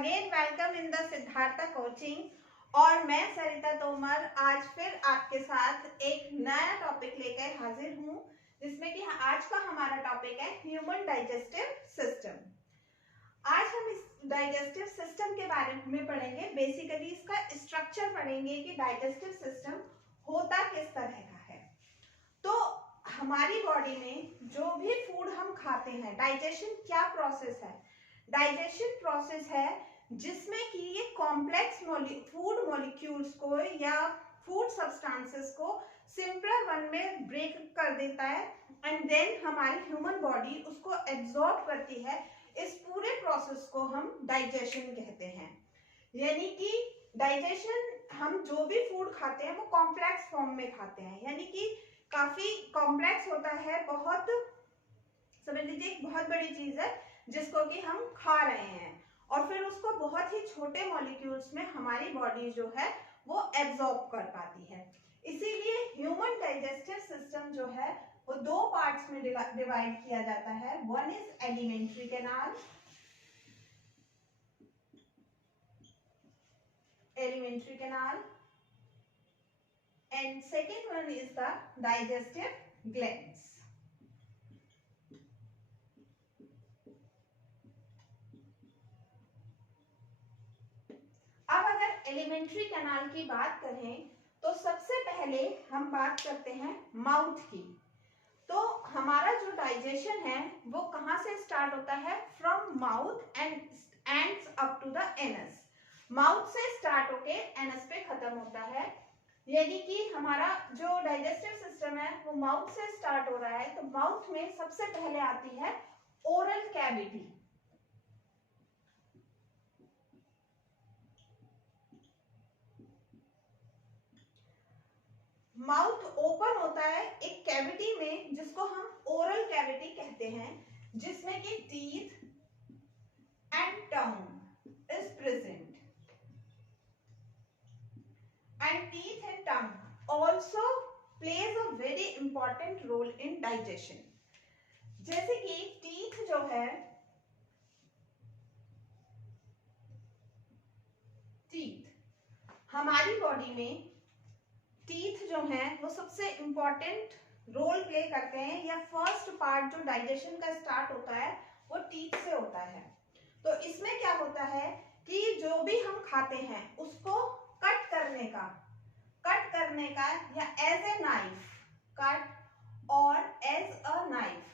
Again welcome in the Siddhartha coaching. और मैं सरिता तोमर आज फिर आपके साथ एक नया टॉपिक लेकर हाजिर हूँ, जिसमें कि आज का हमारा टॉपिक है ह्यूमन डाइजेस्टिव सिस्टम। आज हम इस डाइजेस्टिव सिस्टम के बारे में पढ़ेंगे। बेसिकली इसका स्ट्रक्चर पढ़ेंगे कि डाइजेस्टिव सिस्टम होता किस तरह का है। तो हमारी बॉडी में जो भी फूड हम खाते हैं, डाइजेशन क्या प्रोसेस है? डाइजेशन प्रोसेस है जिसमें कि ये कॉम्प्लेक्स फूड मॉलिक्यूल्स को या फूड सब्सटेंसेस को सिंपलर वन में ब्रेक कर देता है एंड देन हमारी ह्यूमन बॉडी उसको एब्जॉर्ब करती है। इस पूरे प्रोसेस को हम डाइजेशन कहते हैं। यानी कि डाइजेशन, हम जो भी फूड खाते हैं वो कॉम्प्लेक्स फॉर्म में खाते हैं, यानी कि काफी कॉम्प्लेक्स होता है। बहुत समझ लीजिए एक बहुत बड़ी चीज है जिसको कि हम खा रहे हैं और फिर उसको बहुत ही छोटे मॉलिक्यूल्स में हमारी बॉडी जो है वो एब्जॉर्ब कर पाती है। इसीलिए ह्यूमन डाइजेस्टिव सिस्टम जो है वो दो पार्ट्स में डिवाइड किया जाता है। One is alimentary canal, and second one is the digestive glands. अब अगर एलिमेंट्री कैनाल की बात करें तो सबसे पहले हम बात करते हैं माउथ की। तो हमारा जो डाइजेशन है वो कहाँ से स्टार्ट होता है? From mouth and ends up to the anus. Mouth से स्टार्ट होके एनस पे खत्म होता है। यानी कि हमारा जो डाइजेस्टिव सिस्टम है वो माउथ से स्टार्ट हो रहा है। तो माउथ में सबसे पहले आती है ओरल कैविटी। माउथ ओपन होता है एक कैविटी में जिसको हम ओरल कैविटी कहते हैं, जिसमें कि teeth and tongue is present. And teeth and tongue also plays a very important role in digestion. जैसे कि teeth जो है, teeth हमारी बॉडी में teeth जो है वो सबसे important रोल प्ले करते हैं, या फर्स्ट पार्ट जो डाइजेशन का स्टार्ट होता है वो टीथ से होता है। तो इसमें क्या होता है कि जो भी हम खाते हैं उसको कट करने का या एज ए नाइफ कट और एज अ नाइफ,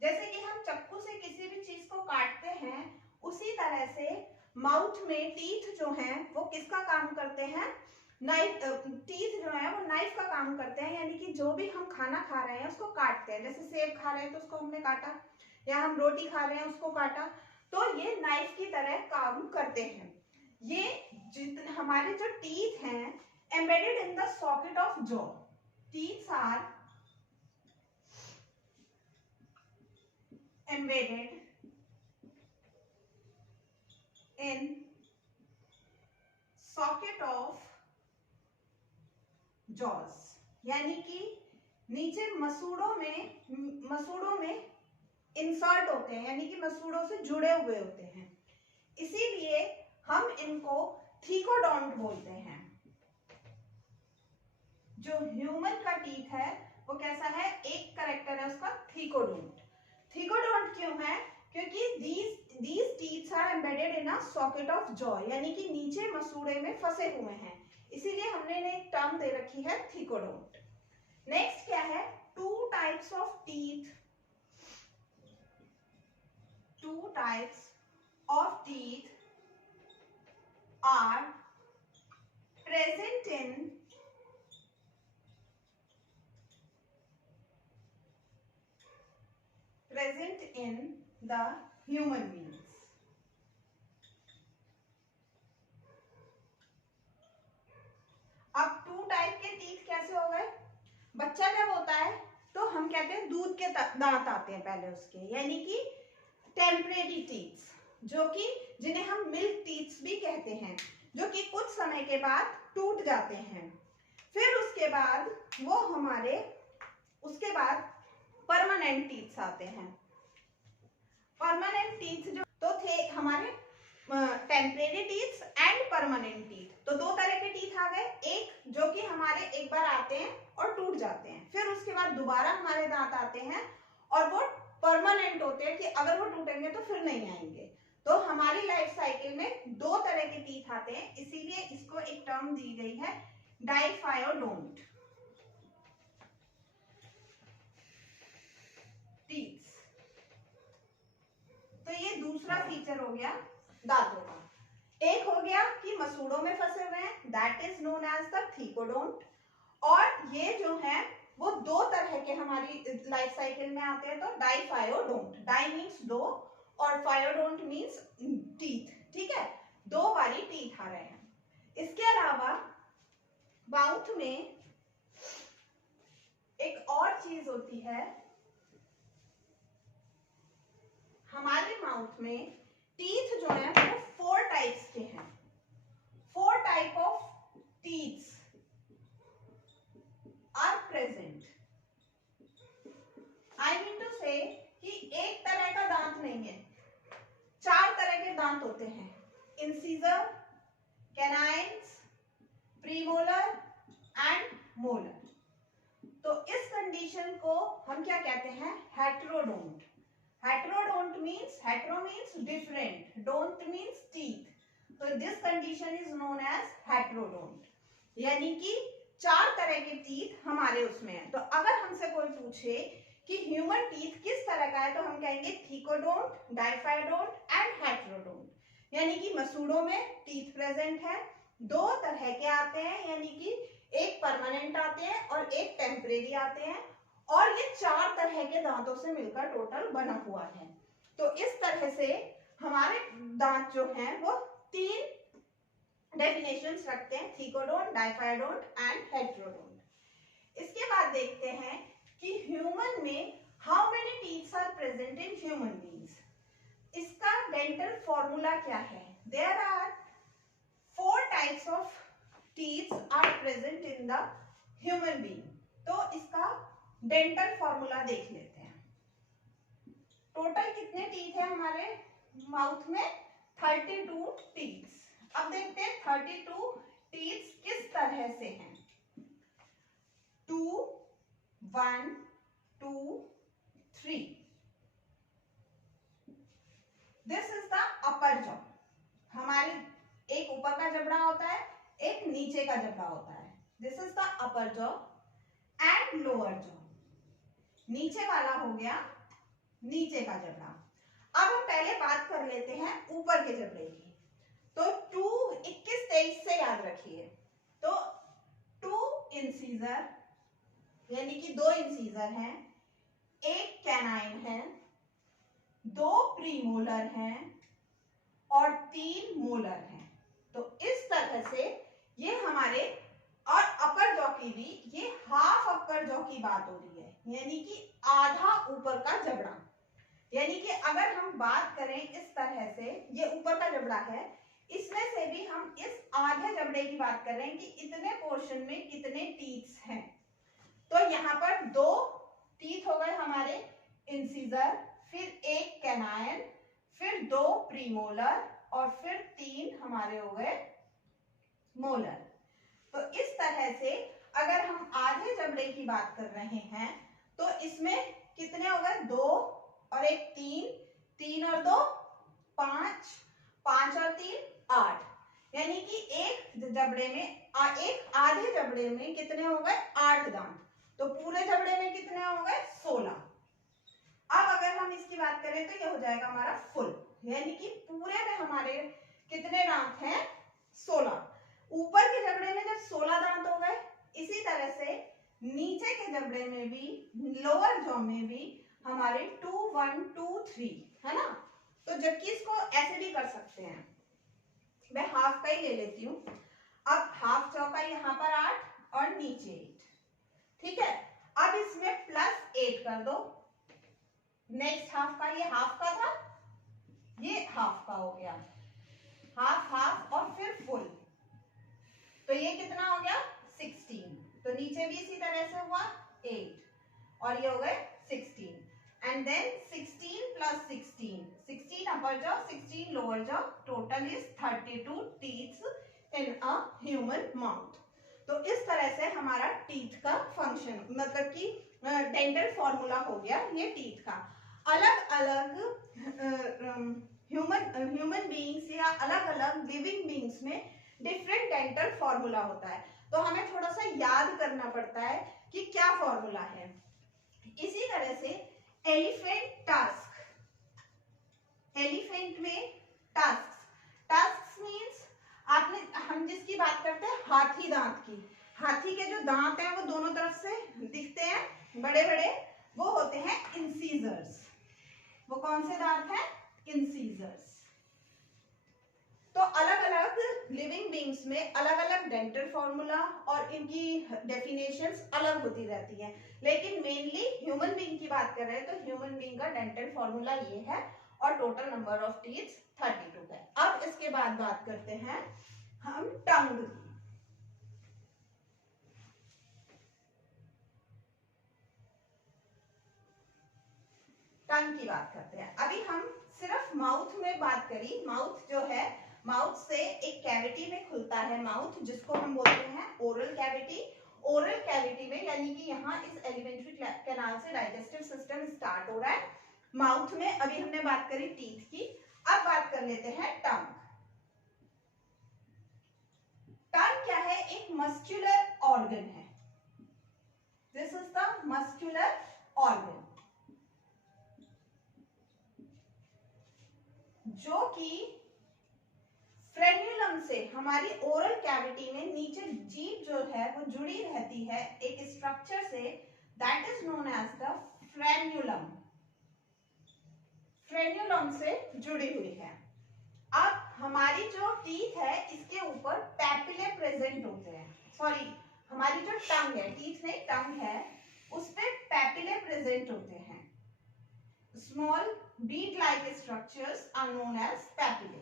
जैसे कि हम चाकू से किसी भी चीज को काटते हैं उसी तरह से माउथ में टीथ जो हैं वो किसका काम करते हैं? नाइफ। टीथ जो है वो नाइफ का काम करते हैं, यानी कि जो भी हम खाना खा रहे हैं उसको काटते हैं। जैसे सेब खा रहे हैं तो उसको हमने काटा, या हम रोटी खा रहे हैं उसको काटा, तो ये नाइफ की तरह काम करते हैं। ये हमारे जो टीथ हैं embedded in the socket of jaw. Teeth are embedded in socket of jaws, यानी कि नीचे मसूड़ों में इंसर्ट होते हैं, यानी कि मसूड़ों से जुड़े हुए होते हैं। इसीलिए हम इनको थीकोडोंट बोलते हैं। जो ह्यूमन का टीथ है वो कैसा है? एक कैरेक्टर है उसका थीकोडोंट। थीकोडोंट क्यों है? क्योंकि these teeth are embedded in a socket of jaw, यानी कि नीचे मसूड़े में फंसे हुए हैं, इसीलिए हमने इन्हें एक टर्म दे रखी है थीकोडोंट। नेक्स्ट क्या है? Two types of teeth are present in the human beings. अब टू टाइप के टीथ कैसे हो गए? बच्चा जब होता है तो हम कहते हैं दूध के दांत आते हैं पहले उसके, यानी कि टेम्परेरी टीथ्स, जो कि जिन्हें हम मिल्क टीथ्स भी कहते हैं, जो कि कुछ समय के बाद टूट जाते हैं। फिर उसके बाद परमानेंट टीथ्स आते हैं। परमानेंट टीथ जो तो थे हमारे temporary teeth and permanent teeth. तो दो तरह के टीथ आ गए, एक जो कि हमारे एक बार आते हैं और टूट जाते हैं, फिर उसके बाद दोबारा हमारे दांत आते हैं और वो परमानेंट होते हैं कि अगर वो टूटेंगे तो फिर नहीं आएंगे। तो हमारी लाइफ साइकिल में दो तरह के टीथ आते हैं, इसीलिए इसको एक टर्म दी गई है डाइफायोडोंट टीथ। तो ये दूसरा फीचर हो गया दांतों का। एक हो गया कि मसूड़ों में फंसे हुए हैं, that is known as the thecodont. और ये जो है वो दो तरह के हमारी लाइफ साइकिल में आते हैं। तो डाइफायोडोंट, डाई मीन्स दो और फायोडोंट मीन्स टीथ, ठीक है, दो बारी टीथ आ रहे हैं। इसके अलावा माउथ में एक और चीज होती है, हमारे माउथ में टीथ जो है वो 4 टाइप्स के हैं। 4 type of teeths are present. I mean to say कि एक तरह का दांत नहीं है, 4 तरह के दांत होते हैं, incisor, canines, premolar and molar. तो इस कंडीशन को हम क्या कहते हैं, heterodont. Heterodont means, hetero means different, dont means teeth. तो this condition is known as heterodont, यानी कि 4 तरह के टीथ हमारे उसमें है। तो अगर हमसे कोई पूछे कि ह्यूमन टीथ किस तरह का है, तो हम कहेंगे थीकोडोंट, डाइफायोडोंट एंड हेटेरोडोंट। यानी कि मसूड़ों में टीथ प्रेजेंट है, 2 तरह के आते हैं, यानी कि एक परमानेंट आते हैं और एक टेम्परेरी आते हैं, और ये 4 तरह के दांतों से मिलकर टोटल बना हुआ है। तो इस तरह से हमारे दांत जो हैं वो 3 डेफिनेशंस रखते हैं, थीकोडोंट, डाइफायोडोंट एंड हेटेरोडोंट। इसके बाद देखते हैं कि ह्यूमन में how many teeths are present in human beings. इसका डेंटल फॉर्मूला क्या है, there are 4 types of teeths are present in the human being. तो इसका डेंटल फॉर्मूला देख लेते हैं। टोटल कितने टीथ है हमारे माउथ में, 32 टीथ्स। अब देखते हैं 32 टीथ्स किस तरह से हैं। 2 1 2 3, this is the upper jaw. हमारे एक ऊपर का जबड़ा होता है, एक नीचे का जबड़ा होता है, this is the upper jaw and lower jaw. नीचे वाला हो गया नीचे का जबड़ा। अब हम पहले बात कर लेते हैं ऊपर के जबड़े की। तो 2 21 23 से याद रखिए। तो 2 इंसीजर यानी कि 2 इंसीजर हैं, 1 कैनाइन है, 2 प्रीमोलर हैं और 3 मोलर हैं। तो इस तरह से ये हमारे, और अपर जॉ की भी ये हाफ अपर जॉ की बात हो रही है, यानी कि आधा ऊपर का जबड़ा। यानी कि अगर हम बात करें इस तरह से, ये ऊपर का जबड़ा है, इसमें से भी हम इस आधे जबड़े की बात कर रहे हैं कि इतने पोर्शन में कितने टीथ्स हैं। तो यहाँ पर 2 टीथ हो गए हमारे इंसीजर, फिर 1 कैनाइन, फिर 2 प्रीमोलर और फिर 3 हमारे हो गए मोलर। तो इस तरह से अगर हम आधे जबड़े की बात कर रहे हैं तो इसमें कितने हो गए, 2 और 1 3, 3 और 2 5, 5 और 3 8, यानी कि एक जबड़े में, एक आधे जबड़े में कितने हो गए, 8 दांत। तो पूरे जबड़े में कितने हो गए, 16। अब अगर हम इसकी बात करें तो ये हो जाएगा हमारा फुल, यानी कि पूरे में हमारे कितने दांत हैं, 16। ऊपर के जबड़े में जब 16 दांत हो गए, इसी तरह से नीचे के जबड़े में भी, लोअर जॉ में भी हमारे 2 1 2 3 है ना। तो जबकि इसको ऐसे भी कर सकते हैं, मैं हाफ का ही ले लेती हूँ। अब हाफ जॉ का यहाँ पर 8 और नीचे 8, ठीक है। अब इसमें +8 कर दो, नेक्स्ट हाफ का, ये हाफ का था, ये हाफ का हो गया, हाफ हाफ और फिर फुल। तो ये कितना हो गया, 16। तो नीचे भी इसी तरह से हुआ 8 और ये हो गए 16 and then 16 plus 16 upper jaw, 16 lower jaw, total is 32 teeth in a human mouth. तो इस तरह से हमारा टीथ का फंक्शन, मतलब कि डेंटल फॉर्मूला हो गया ये टीथ का। अलग अलग ह्यूमन बीइंग्स या अलग अलग लिविंग बीइंग्स में डिफरेंट डेंटल फॉर्मूला होता है, तो हमें थोड़ा सा याद करना पड़ता है कि क्या फॉर्मूला है। इसी तरह से एलिफेंट टास्क, एलिफेंट में टास्क मीन्स आपने, हम जिसकी बात करते हैं हाथी दांत की, हाथी के जो दांत हैं वो दोनों तरफ से दिखते हैं बड़े बड़े, वो होते हैं इंसीजर्स। वो कौन से दांत हैं? इंसीजर्स। तो अलग अलग लिविंग बीइंग्स में अलग अलग डेंटल फॉर्मूला और इनकी डेफिनेशंस अलग होती रहती हैं, लेकिन मेनली ह्यूमन बीइंग की बात कर रहे हैं तो ह्यूमन बीइंग का डेंटल फॉर्मूला ये है और टोटल नंबर ऑफ टीथ 32 है। अब इसके बाद बात करते हैं हम टंग की। टंग की बात करते हैं। अभी हम सिर्फ माउथ में बात करी। माउथ जो है, माउथ से एक कैविटी में खुलता है माउथ, जिसको हम बोलते हैं ओरल कैविटी। ओरल कैविटी में यानी कि यहाँ इस एलिमेंट्री कैनाल से डाइजेस्टिव सिस्टम स्टार्ट हो रहा है माउथ में। अभी हमने बात करी टीथ की, अब बात कर लेते हैं टंग। टंग क्या है? एक मस्कुलर ऑर्गन है। This is the muscular organ, जो कि फ्रेन्यूलम से, हमारी ओरल कैविटी में नीचे जीभ जो है वो जुड़ी रहती है एक स्ट्रक्चर से, that is known as the frenulum. Frenulum से जुड़ी हुई है। अब हमारी जो टीथ है इसके ऊपर पैपिले प्रेजेंट होते हैं, सॉरी हमारी जो टंग है, टीथ नहीं टंग है, उस पे पैपिले प्रेजेंट होते हैं। Small bead like structures are known as papillae.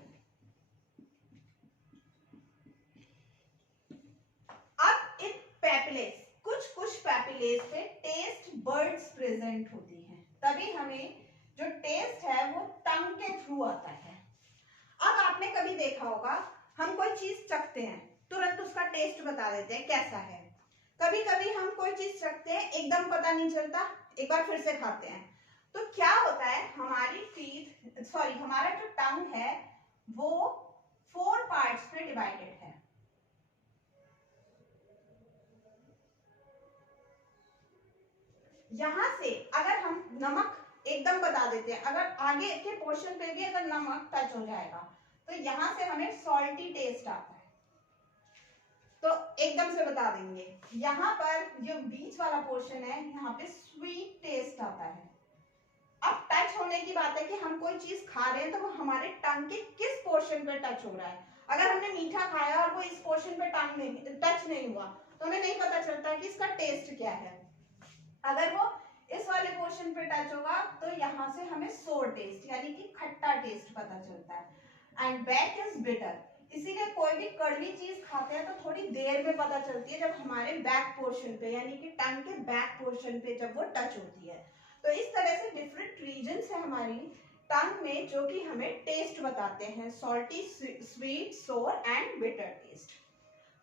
अब इन पैपिलेस, कुछ पैपिलेस पे टेस्ट बर्ड्स प्रेजेंट होती हैं, तभी हमें जो टेस्ट है वो टंग के थ्रू आता है। अब आपने कभी देखा होगा, हम कोई चीज चखते हैं तुरंत उसका टेस्ट बता देते हैं कैसा है। कभी कभी हम कोई चीज चखते हैं एकदम पता नहीं चलता, एक बार फिर से खाते हैं। तो क्या होता है, हमारी टीथ, सॉरी हमारा जो टंग है वो 4 पार्ट्स में डिवाइडेड है। यहां से अगर हम नमक एकदम बता देते हैं, अगर आगे के पोर्शन पे भी अगर नमक टच हो जाएगा तो यहां से हमें सॉल्टी टेस्ट आता है, तो एकदम से बता देंगे। यहां पर जो बीच वाला पोर्शन है यहाँ पे स्वीट टेस्ट आता है। अब टच होने की बात है कि हम कोई चीज खा रहे हैं तो वो हमारे टंग के किस पोर्शन पे टच हो रहा है। अगर हमने मीठा खाया और वो इस पोर्शन पे टच नहीं हुआ तो हमें नहीं पता चलता कि इसका टेस्ट क्या है। अगर वो इस वाले पोर्शन पे टच होगा तो यहाँ से हमें सोर टेस्ट यानी कि खट्टा टेस्ट पता चलता है। एंड बैक इज बिटर, इसीलिए कोई भी कड़वी चीज खाते हैं तो थोड़ी देर में पता चलती है, जब हमारे बैक पोर्शन पे यानी कि टंग के बैक पोर्शन पे जब वो टच होती है। तो इस तरह से डिफरेंट रीजन्स है हमारी टंग में जो कि हमें टेस्ट बताते हैं, सॉल्टी, स्वीट, सोर and bitter taste.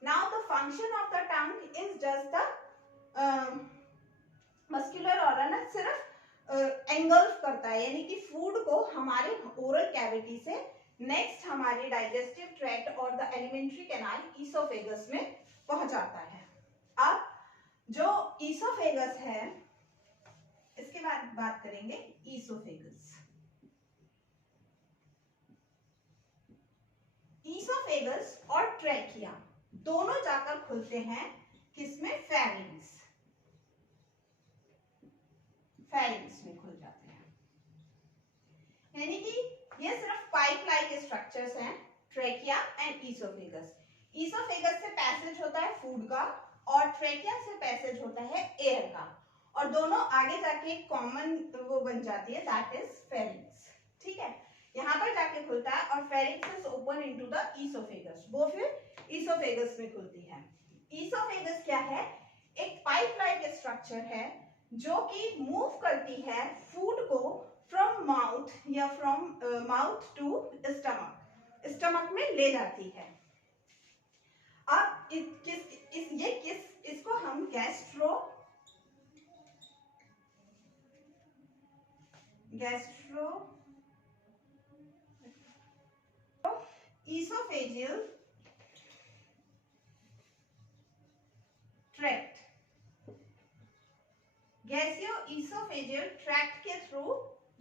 Now the function of the tongue is just the muscular organ, सिर्फ एंगल्फ करता है यानी कि फूड को हमारे ओरल कैविटी से नेक्स्ट हमारे डाइजेस्टिव ट्रैक्ट और द एलिमेंट्री कैनाल ईसोफेगस में पहुंचाता है। अब जो ईसोफेगस है इसके बाद बात करेंगे ईसोफेगस। ईसोफेगस और ट्रैकिया दोनों जाकर खुलते हैं किसमें? फेरिंग्स। फेरिंग्स में खुल जाते हैं, यानी कि ये सिर्फ पाइप लाइक स्ट्रक्चर्स हैं, ट्रैकिया एंड ईसोफेगस। ईसोफेगस से पैसेज होता है फूड का और ट्रैकिया से पैसेज होता है एयर का, और दोनों आगे जाके कॉमन वो बन जाती है, दैट इज फेरिंग्स। ठीक है, यहाँ पर जाके खुलता है और pharynx is open into the oesophagus, वो फिर ईसोफेगस में खुलती है। ईसोफेगस क्या है? एक पाइप लाइक स्ट्रक्चर है जो कि मूव करती है फूड को फ्रॉम माउथ या from mouth to stomach, stomach में ले जाती है। अब इसको हम gastro oesophageal tract, gastro oesophageal tract के थ्रू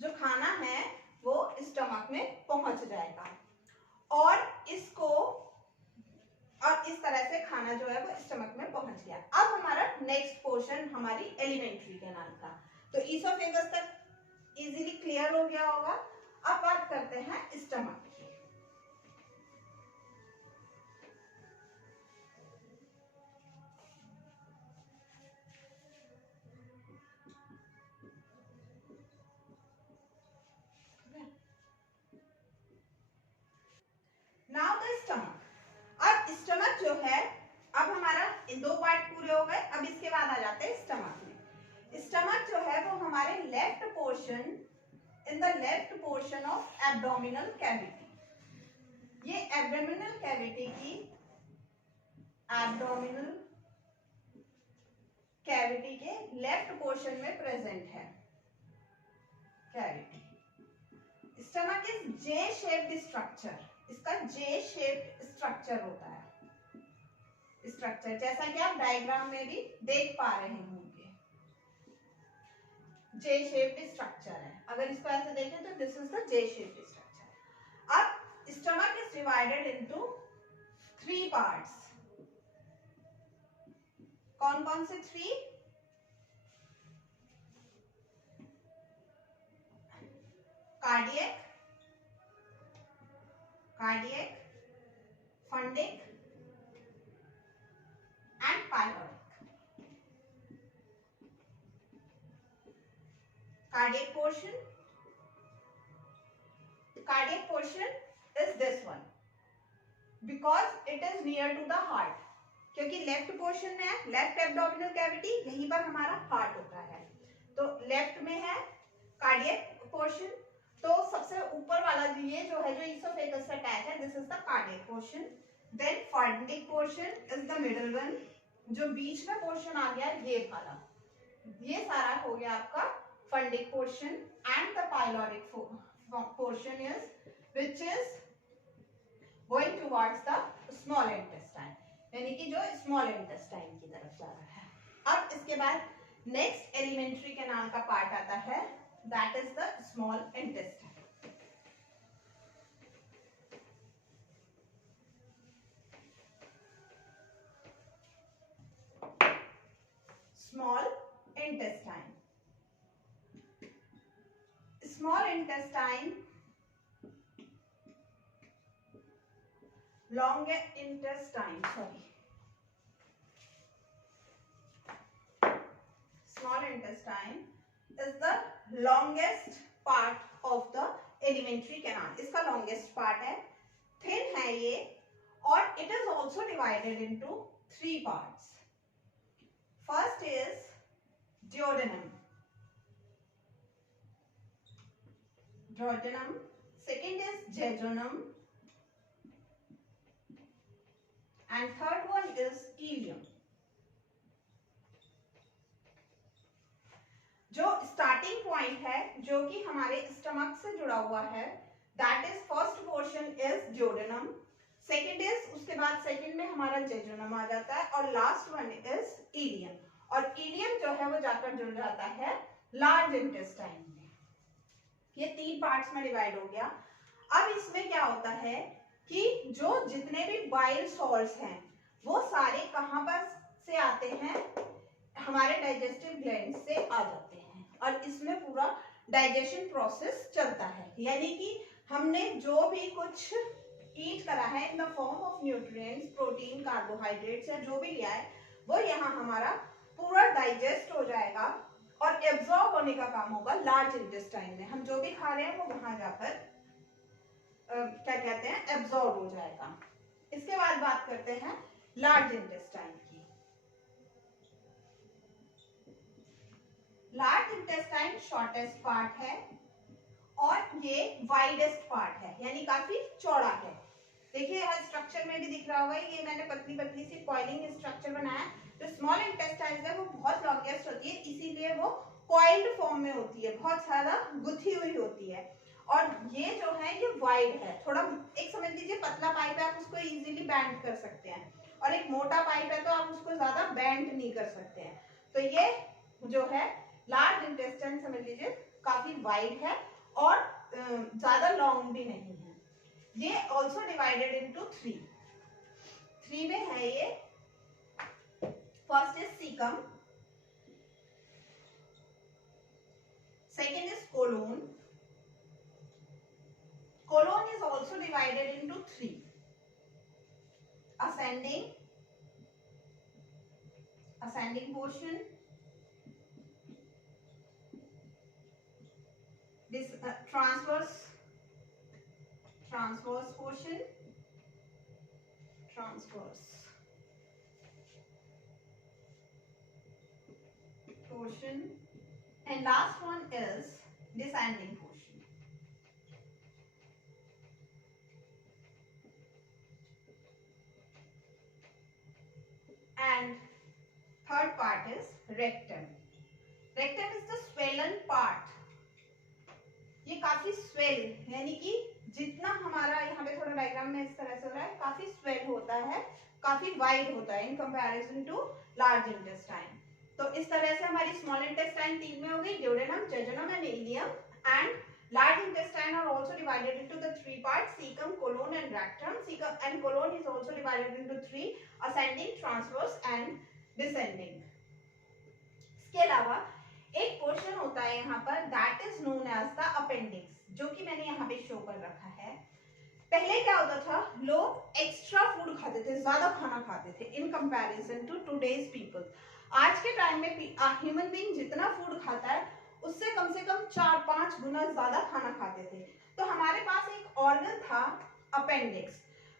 जो खाना है वो स्टमक में पहुंच जाएगा और इस तरह से खाना जो है वो स्टमक में पहुंच गया। अब हमारा नेक्स्ट पोर्शन हमारी एलिमेंट्री कैनाल का, तो ईसोफेगस तक इजीली क्लियर हो गया होगा। अब बात करते हैं स्टमक की। Now the stomach. अब स्टमक जो है, अब हमारा दो पार्ट पूरे हो गए, अब इसके बाद आ जाते हैं स्टमक में। स्टमक जो है वो हमारे left portion, in the left portion of abdominal cavity, ये एब्डोमिनल कैविटी की एब्डोमिनल कैविटी के लेफ्ट पोर्शन में प्रेजेंट है cavity. Stomach is J shaped structure, इसका जे शेप्ड स्ट्रक्चर होता है, स्ट्रक्चर जैसा कि आप डायग्राम में भी देख पा रहे होंगे, जे शेप्ड स्ट्रक्चर है। अगर इसको ऐसे देखें तो this is the J shaped structure. अब stomach is divided into 3 parts. कौन कौन से 3? Cardiac, fundic and pyloric. Cardiac portion is this one because it is near to the heart, क्योंकि लेफ्ट पोर्शन में है, लेफ्ट एब्डोमिनल कैविटी, यहीं पर हमारा हार्ट होता है, तो लेफ्ट में है कार्डियक पोर्शन। तो सबसे ऊपर वाला ये जो है, जो ईसोफेगस से अटैच है, this is the cardiac portion. Then fundic portion is the middle one, जो बीच में पोर्शन आ गया ये वाला, ये सारा हो गया आपका fundic portion. And the pyloric portion is which is going towards the small intestine, यानी कि जो स्मॉल इंटेस्टाइन की तरफ जा रहा है। अब इसके बाद नेक्स्ट एलिमेंट्री के नाम का पार्ट आता है, that is the small intestine. Small intestine, small intestine, long intestine, sorry, small intestine is the longest part of the alimentary canal, इसका longest part है, thin है ये, और it is also divided into 3 parts. First is duodenum, second is jejunum, and third one is ileum. जो starting point है, जो कि हमारे स्टमक से जुड़ा हुआ है, that is first portion is duodenum, second is, उसके बाद सेकंड में हमारा जेजुनम आ जाता है, और लास्ट वन इज इलियम। और इलियम जो है वो जाकर जुड़ जाता है लार्ज इंटेस्टाइन में। ये 3 पार्ट्स में डिवाइड हो गया। अब इसमें क्या होता है कि जो जितने भी बाइल सॉल्ट्स हैं वो सारे कहां पर से आते हैं, हमारे डाइजेस्टिव ग्लैंड से आ जाते हैं, और इसमें पूरा डाइजेशन प्रोसेस चलता है। यानी कि हमने जो भी कुछ ईट करा है in the form of nutrients, protein, carbohydrates या जो भी लिया है, वो यहाँ हमारा पूरा डाइजेस्ट हो जाएगा और एब्जॉर्ब होने का काम होगा लार्ज इंटेस्टाइन में। हम जो भी खा रहे हैं वो वहां जाकर क्या कहते हैं, एब्जॉर्ब हो जाएगा। इसके बाद बात करते हैं लार्ज इंटेस्टाइन की। लार्ज इंटेस्टाइन शॉर्टेस्ट पार्ट है और ये वाइडेस्ट पार्ट है, यानी काफी चौड़ा है। देखिए यहाँ स्ट्रक्चर में भी दिख रहा होगा, ये मैंने पतली पतली सी कॉइलिंग स्ट्रक्चर बनाया। जो स्मॉल इंटेस्टाइन है वो बहुत लॉन्गेस्ट होती है, इसीलिए वो कॉइल्ड फॉर्म में होती है, बहुत ज्यादा गुथी हुई होती है। और ये जो है ये वाइड है, थोड़ा एक समझ लीजिए पतला पाइप है, आप उसको इजीली बैंड कर सकते हैं, और एक मोटा पाइप है तो आप उसको ज्यादा बैंड नहीं कर सकते हैं। तो ये जो है लार्ज इंटेस्टाइन समझ लीजिए काफी वाइड है और ज्यादा लॉन्ग भी नहीं है। ये ऑल्सो डिवाइडेड इनटू थ्री में है ये। First is caecum, second is colon. Colon is also divided into three: ascending portion, this transverse portion, and last one is descending portion. And third part is rectum. Rectum is the swollen part. ये काफी swell, यानी कि जितना हमारा यहाँ पे थोड़ा diagram में इस तरह से हो रहा है, काफी स्वेल होता है, काफी वाइड होता है in comparison to large intestine. तो इस तरह से हमारी स्मॉल इंटेस्टाइन तीन में हो गई, duodenum, jejunum and ileum. And large intestine are also divided into the three parts: cecum, colon and rectum. Cecum and colon is also divided into three: ascending, transverse and descending. इसके अलावा एक portion होता है यहाँ पर, that is known as the appendix, जो कि मैंने यहाँ पे शो कर रखा है। पहले क्या होता था, लोग एक्स्ट्रा फूड खाते थे, ज्यादा खाना खाते थे in comparison to today's people. आज के टाइम में ह्यूमन बीइंग जितना फूड खाता है उससे कम से कम 4-5 गुना ज्यादा खाना खाते थे। तो हमारे पास एक ऑर्गन था अपेंडिक्स।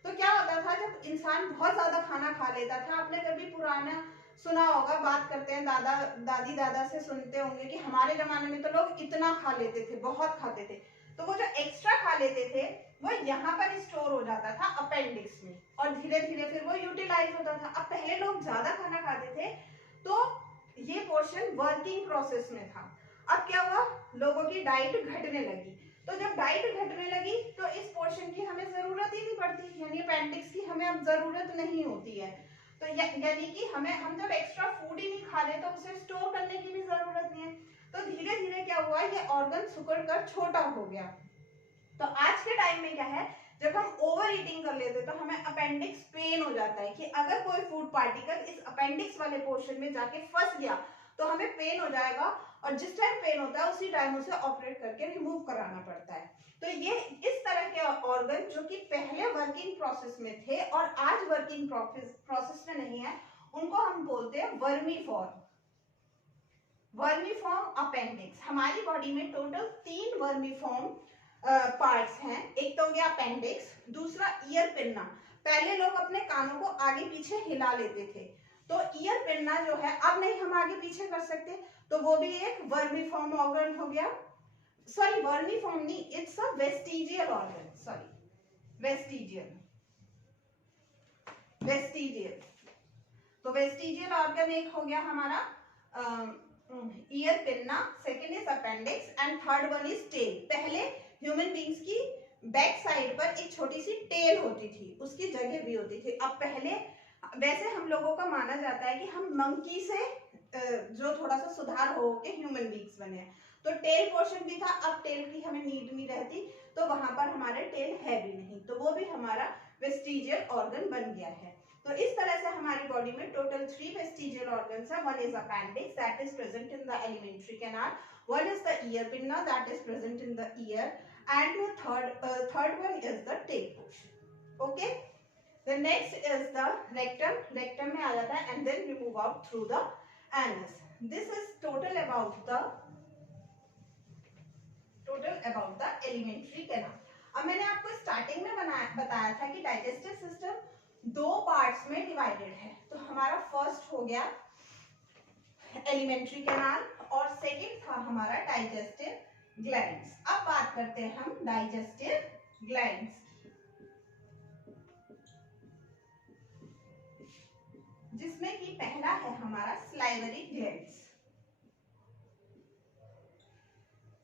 तो क्या होता था, जब इंसान बहुत ज्यादा खाना खा लेता था, आपने कभी पुराना सुना होगा, बात करते हैं दादा दादी दादा से सुनते होंगे कि हमारे जमाने में तो लोग इतना खा लेते थे, बहुत खाते थे। तो वो जो एक्स्ट्रा खा लेते थे वो यहाँ पर स्टोर हो जाता था अपेंडिक्स में, और धीरे धीरे फिर वो यूटिलाइज होता था। अब पहले लोग ज्यादा खाना खाते थे तो ये पोर्शन वर्किंग प्रोसेस में था। अब क्या हुआ, लोगों की डाइट घटने लगी। तो जब डाइट घटने लगी तो इस पोर्शन की हमें जरूरत ही नहीं पड़ती, यानी अपेंडिक्स की हमें अब जरूरत नहीं होती है। तो यानी कि हम जब एक्स्ट्रा फूड ही नहीं खा रहे तो उसे स्टोर करने की भी जरूरत नहीं है। तो धीरे धीरे क्या हुआ, ये ऑर्गन सिकुड़ कर छोटा हो गया। तो आज के टाइम में क्या है, जब हम ओवर ईटिंग कर लेते तो हमें अपेंडिक्स पेन हो जाता है कि अगर कोई फूड पार्टिकल इस अपेंडिक्स वाले पोर्शन में जाके फंस गया तो हमें पेन हो जाएगा, और जिस टाइम पेन होता है उसी टाइम उसे ऑपरेट करके रिमूव कराना पड़ता है। तो ये इस तरह के ऑर्गन जो कि पहले वर्किंग प्रोसेस में थे और आज वर्किंग प्रोसेस में नहीं है, उनको हम बोलते हैं वर्मीफॉर्म अपेंडिक्स। हमारी बॉडी में टोटल 3 वर्मीफॉर्म पार्ट्स हैं। एक तो हो गया अपेंडिक्स, दूसरा ईयर पिन्ना। पहले लोग अपने कानों को आगे पीछे हिला लेते थे, तो ईयर पिन्ना जो है अब नहीं हम आगे पीछे कर सकते, तो वो भी एक वर्मीफॉर्म ऑर्गन हो गया। सॉरी, वर्मीफॉर्म नहीं, it's a vestigial organ, sorry vestigial. तो वेस्टिजियल ऑर्गन एक हो गया हमारा ear pinna, second is appendix and third one is tail. पहले ह्यूमन बींग्स की बैक साइड पर एक छोटी सी टेल होती थी, उसकी जगह भी होती थी। अब पहले वैसे हम लोगों का माना जाता है कि हम मंकी से जो थोड़ा सा सुधार हो के ह्यूमन बींग्स बने, तो टेल पोर्शन भी था। अब टेल की हमें नीड नहीं रहती, तो वहां पर हमारे टेल है भी नहीं, तो वो भी हमारा वेस्टिजियल ऑर्गन बन गया है। तो इस तरह से हमारी बॉडी में टोटल 3 वेस्टिजियल ऑर्गन्स है। One is appendix that is present in the alimentary canal, one is the ear pinna that is present in the year, and the third one is the tail portion. Okay, the next is the rectum. Rectum में आ जाता है, and then we move out through the anus. This is total about the alimentary canal. अब मैंने आपको starting में बताया था कि डाइजेस्टिव सिस्टम 2 पार्ट्स में डिवाइडेड है। तो हमारा फर्स्ट हो गया एलिमेंट्री कैनाल और सेकंड था हमारा डाइजेस्टिव ग्लैंड्स। अब बात करते हैं हम डाइजेस्टिव ग्लैंड्स, जिसमें कि पहला है हमारा स्लाइवरी ग्लैंड्स।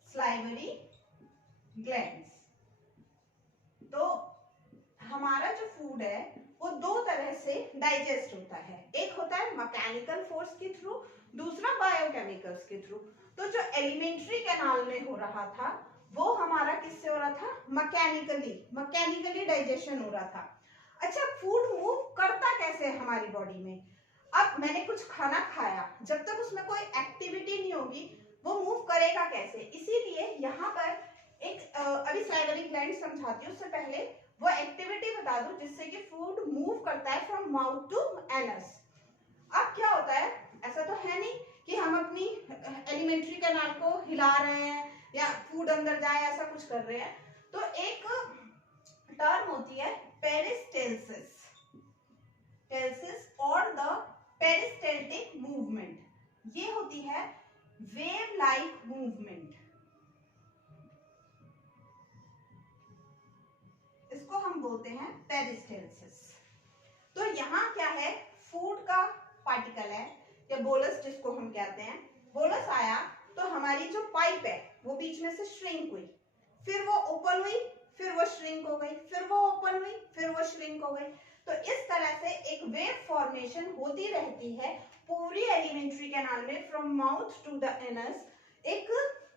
स्लाइवरी ग्लैंड्स, तो हमारा जो फूड है वो दो तरह से डाइजेस्ट होता है। एक होता है मैकेनिकल फोर्स के थ्रू, दूसरा बायोकेमिकल्स के थ्रू। तो जो एलिमेंट्री कैनाल में हो रहा था वो हमारा किससे हो रहा था? मैकेनिकली डाइजेशन हो रहा था। अच्छा, फूड मूव करता कैसे है हमारी बॉडी में? अब मैंने कुछ खाना खाया, जब तक उसमें कोई एक्टिविटी नहीं होगी वो मूव करेगा कैसे? इसीलिए यहाँ पर एक अभी स्लाइवरी ग्लैंड समझाती हूँ, उससे पहले वो एक्टिविटी बता दूं जिससे कि फूड मूव करता है फ्रॉम माउथ टू एनस। अब क्या होता है, ऐसा तो है नहीं कि हम अपनी एलिमेंट्री कैनाल को हिला रहे हैं या फूड अंदर जाए, ऐसा कुछ कर रहे हैं। तो एक टर्म होती है पेरिस्टेल्सिस और द पेरिस्टेल्टिक मूवमेंट। ये होती है वेव लाइक मूवमेंट, इसको हम बोलते हैं पेरिस्टेल्सिस। तो यहाँ क्या है, फूड का पार्टिकल है या बोलस जिसको हम कहते हैं, बोलस आया तो हमारी जो पाइप है वो बीच में से श्रिंक हुई, फिर वो ओपन हुई, फिर वो श्रिंक हो गई, फिर वो ओपन हुई, फिर वो श्रिंक हो गई। तो इस तरह से एक वेव फॉर्मेशन होती रहती है पूरी एलिमेंट्री कैनाल में, from mouth to the anus. एक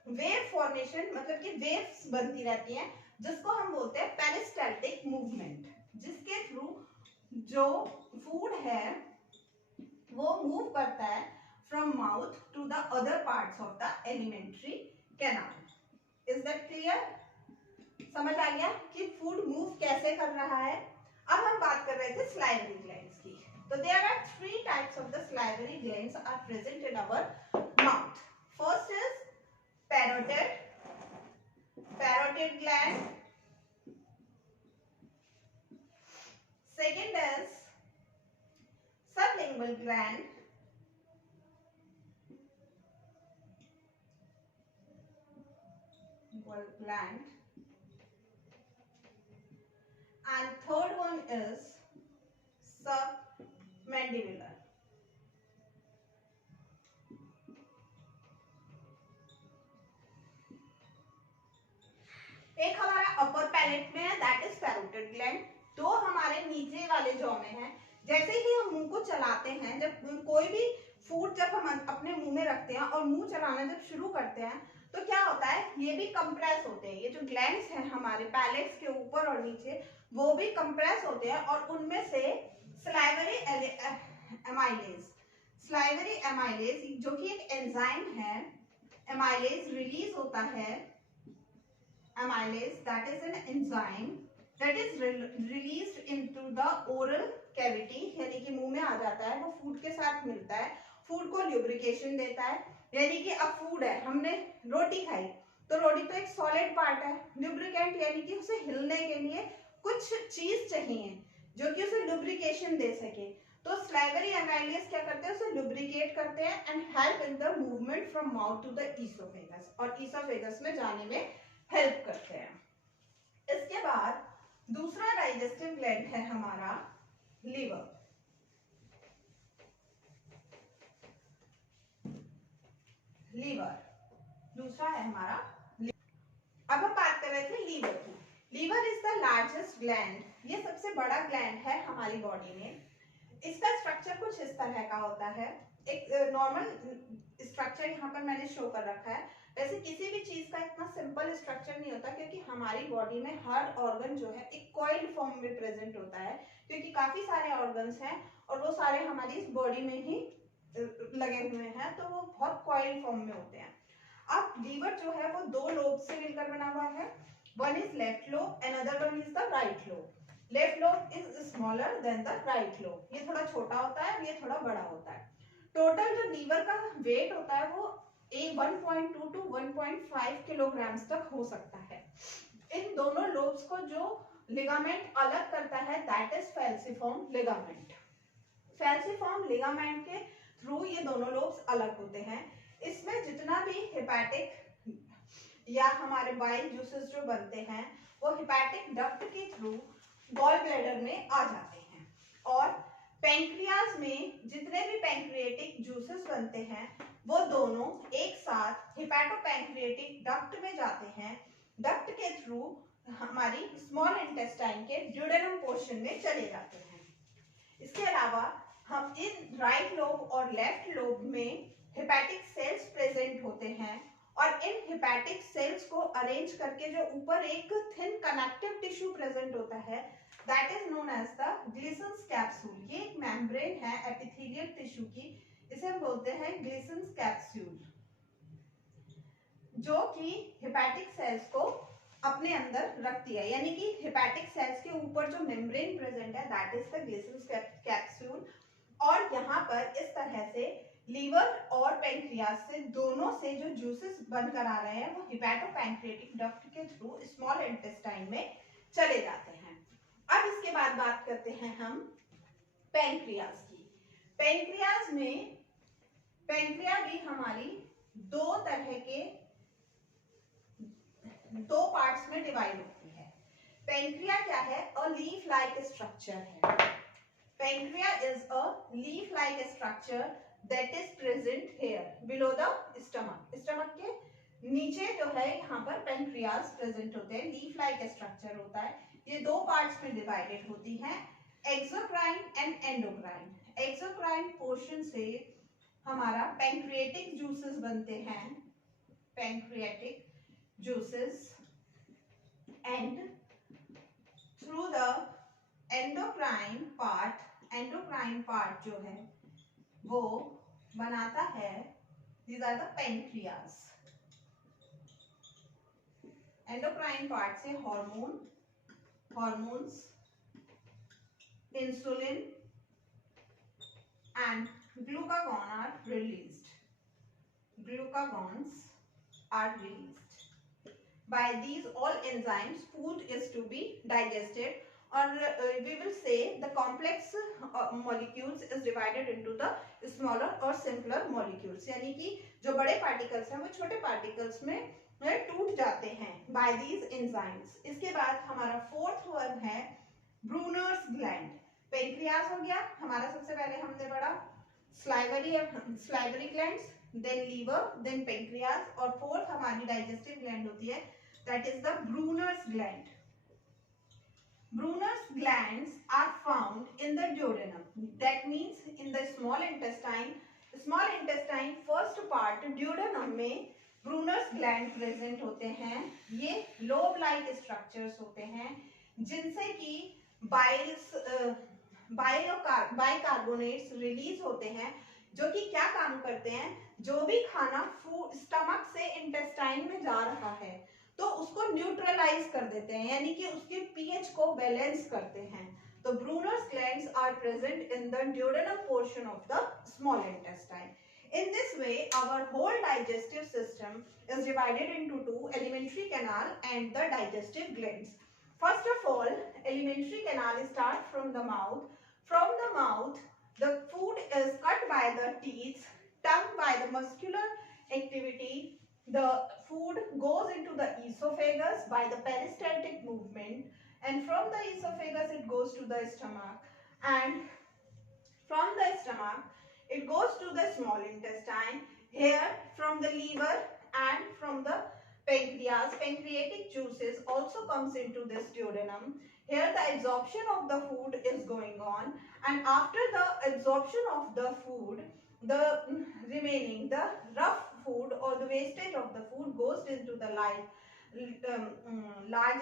वेव फॉर्मेशन मतलब कि वेव्स बनती रहती हैं, जिसको हम बोलते हैं पेरिस्टेल्टिक मूवमेंट, जिसके थ्रू जो फूड है वो मूव करता है from mouth to the other parts of the alimentary canal. Is that clear? समझ आ गया कि फूड मूव कैसे कर रहा है? अब हम बात कर रहे थे स्लाइवरी ग्लैंड्स की। तो there are 3 types of the salivary glands are present in our mouth. First is parotid gland. Second is sublingual gland. And third one is submandibular. एक हमारा अपर पैलेट में है, दैट इज पैरोटिड ग्लैंड। दो हमारे नीचे वाले जॉ में है। जैसे ही हम मुंह को चलाते हैं, जब कोई भी फूड जब हम अपने मुंह में रखते हैं और मुंह चलाना जब शुरू करते हैं तो क्या होता है, ये भी कंप्रेस होते हैं। ये जो ग्लैंड्स हैं हमारे पैलेट्स के ऊपर और नीचे, वो भी कंप्रेस होते हैं और उनमें से स्लाइवरी एमाइलेज जो कि एक एंजाइम है, एमाइलेज रिलीज होता है। Amylase, that is an enzyme that is released into the oral cavity, यानी कि मुंह में आ जाता है, वो फूड के साथ मिलता है, फूड को ल्यूब्रिकेशन देता है। यानी कि अब फूड है, हमने रोटी खाई तो रोटी तो एक सॉलिड पार्ट है, ल्यूब्रिकेंट यानी कि उसे हिलने के लिए कुछ चीज चाहिए जो कि उसे ल्यूब्रिकेशन दे सके। तो स्लाइवरी एमाइलेज क्या करते हैं, उसे लुब्रिकेट करते हैं and help in the movement from mouth to the oesophagus, और ईसोफेगस में जाने में हेल्प करते हैं। इसके बाद दूसरा डाइजेस्टिव ग्लैंड है हमारा लीवर। दूसरा है हमारा लीवर। अब हम बात कर रहे थे लीवर की। Liver is the largest gland, ये सबसे बड़ा ग्लैंड है हमारी बॉडी में। इसका स्ट्रक्चर कुछ इस तरह का होता है, एक नॉर्मल स्ट्रक्चर यहाँ पर मैंने शो कर रखा है। वैसे किसी भी चीज का इतना सिंपल स्ट्रक्चर नहीं होता, क्योंकि हमारी बॉडी में हर ऑर्गन जो है एक कॉइल्ड फॉर्म में प्रेजेंट होता है, क्योंकि काफी सारे ऑर्गन्स हैं और वो सारे हमारी इस बॉडी में ही लगे हुए हैं, तो वो बहुत कॉइल्ड फॉर्म में होते हैं। अब लीवर जो है वो दो लोब से मिलकर बना हुआ है, one is left lobe and other one is the right lobe. Left lobe is smaller than the right lobe, ये थोड़ा छोटा होता है, ये थोड़ा बड़ा होता है। टोटल जो लीवर का वेट होता है वो 1.2 टू 1.5 किलोग्राम्स तक हो सकता है। इन दोनों लोब्स को जो लिगामेंट अलग करता है दैट इज फैल्सिफॉर्म लिगामेंट। फैल्सिफॉर्म लिगामेंट के थ्रू ये दोनों लोब्स अलग होते हैं। इसमें जितना भी हेपेटिक या हमारे बाइल जूसेस जो बनते हैं वो हेपेटिक डक्ट के थ्रू गॉल ब्लैडर में आ जाते हैं, और पैंक्रियाज में जितने भी पैंक्रियाटिक जूसेस बनते हैं वो दोनों एक साथ हेपेटोपैंक्रियाटिक डक्ट में जाते हैं, डक्ट के थ्रू हमारी स्मॉल इंटेस्टाइन के ड्यूडेनम पोर्शन में चले जाते हैं। इसके अलावा हम इन राइट लोब और लेफ्ट लोब में हेपेटिक सेल्स प्रेजेंट होते हैं, और इन हेपेटिक सेल्स को अरेंज करके जो ऊपर एक थिन कनेक्टिव टिश्यू प्रेजेंट होता है that is known as the Glisson's capsule. ये एक मेम्ब्रेन है एपिथेलियल टिश्यू की, इसे हम बोलते हैं ग्लिसन्स कैप्सूल, जो कि हेपेटिक सेल्स को अपने अंदर रखती है, यानी कि हेपेटिक सेल्स के ऊपर जो मेम्ब्रेन प्रेजेंट है that is the Glisson's capsule. और यहाँ पर इस तरह से लीवर और पैंक्रियास से दोनों से जो जूसेस बनकर आ रहे हैं वो हेपेटोपैंक्रियाटिक डक्ट के थ्रू स्मॉल इंटेस्टाइन में चले जाते हैं। अब इसके बाद बात करते हैं हम पैंक्रियास की। पैंक्रियास में पैंक्रिया भी हमारी दो तरह के दो पार्ट्स में डिवाइड होती है। पैंक्रिया क्या है? अ लीफ लाइक स्ट्रक्चर है। Pancreas is a leaf like structure that is present here below the stomach. Stomach के नीचे जो है यहाँ पर पैंक्रियास प्रेजेंट होते हैं, लीफ लाइक स्ट्रक्चर होता है। ये दो पार्ट्स में डिवाइडेड होती है, exocrine and endocrine. Exocrine portion से हमारा पैंक्रियाटिक जूसेस बनते हैं, pancreatic juices, and through the endocrine part जो है वो बनाता है, these are the pancreas। endocrine part से hormones, insulin and glucagon are released। Glucagons are released। By these all enzymes, food is to be digested, or we will say the complex molecules is divided into the smaller or simpler molecules। यानी कि जो बड़े particles हैं वो छोटे particles में टूट जाते हैं by these enzymes। इसके बाद हमारा फोर्थ वन है ब्रूनर्स ग्लैंड। पेनक्रियास हो गया हमारा, सबसे पहले हमने पढ़ा salivary glands, then liver, then pancreas, और फोर्थ हमारी डाइजेस्टिव ग्लैंड होती है that is the Brunner's gland। Brunner's glands are found in the duodenum, that means in the small intestine। small intestine first part duodenum में Brunner's gland present होते हैं। ये lobe like structures होते हैं जिनसे कि बाइकार्बोनेट्स रिलीज होते हैं, जो कि क्या काम करते हैं, जो भी खाना फूड स्टमक से इंटेस्टाइन में जा रहा है तो उसको न्यूट्रलाइज कर देते हैं, यानी कि उसके पीएच को बैलेंस करते हैं। तो Brunner's glands are present in the duodenum portion of the small intestine. In this way, our whole digestive system is divided into two, alimentary canal and the digestive glands। First of all, alimentary canal starts from the mouth. From the mouth, the food is cut by the teeth, tongue by the muscular activity. The food goes into the esophagus by the peristaltic movement, and from the esophagus it goes to the stomach, and from the stomach it goes to the small intestine। Here from the liver and from the pancreas, pancreatic juices also comes into this duodenum। Here the absorption of the food is going on, and after the absorption of the food, the remaining, the rough food or the wastage of the food goes into the large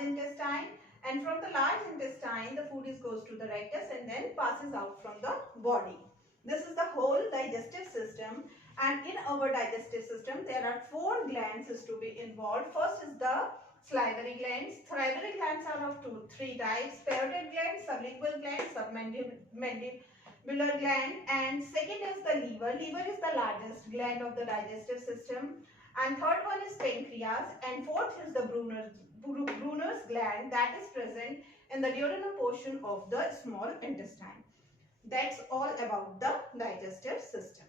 intestine, and from the large intestine the food goes to the rectus and then passes out from the body। This is the whole digestive system, and in our digestive system there are four glands is to be involved। First is the salivary glands। Salivary glands are of three types: parotid gland, sublingual gland, submandibular gland, and second is the liver। Liver is the largest gland of the digestive system, and third one is pancreas, and fourth is the Brunner's gland that is present in the duodenal portion of the small intestine। That's all about the digestive system।